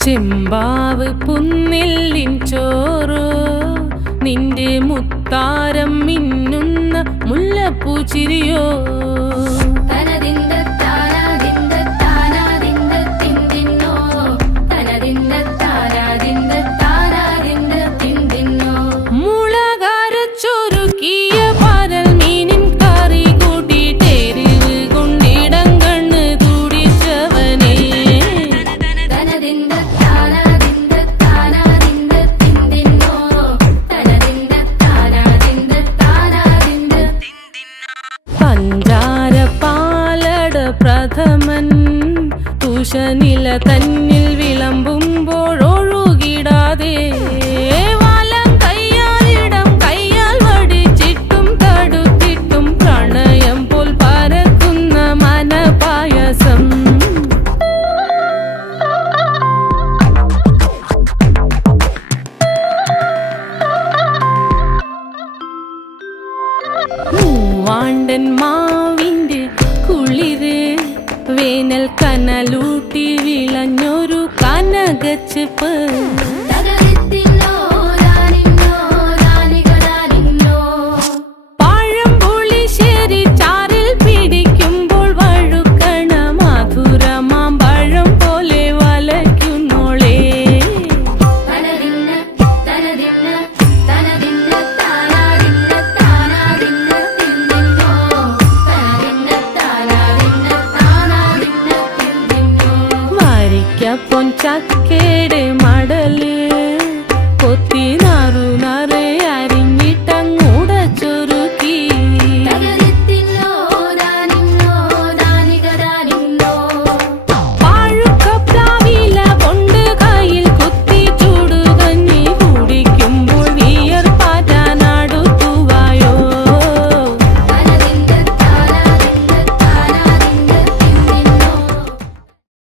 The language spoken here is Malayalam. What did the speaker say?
ചെമ്പാവ് പുന്നെല്ലിൻ ചോറോ നിന്റെ മുത്താരം മിന്നുന്ന മുല്ലപ്പൂച്ചിരിയോ പ്രഥമൻ തുഷനില തന്നിൽ വിളമ്പുമ്പോഴൊഴുകിടാതെ വലം കയ്യാലിടം കയ്യാൽ വടിച്ചിട്ടും തടുത്തിട്ടും പ്രണയം പോൽ പരക്കുന്ന മനപായസം മൂവാണ്ടൻ മാവിന്റെ കുളിര് വേനൽ കനലൂട്ടി വിളഞ്ഞൊരു കനകച്ചെപ്പ് പഴംപുളിശ്ശേരി ചാറിൽ പിടിക്കുമ്പോൾ വഴുക്കണ മധുരമാം പഴം പോലെ വലയ്ക്കുന്നോളേ പൊൻചക്കയുടെ മടല്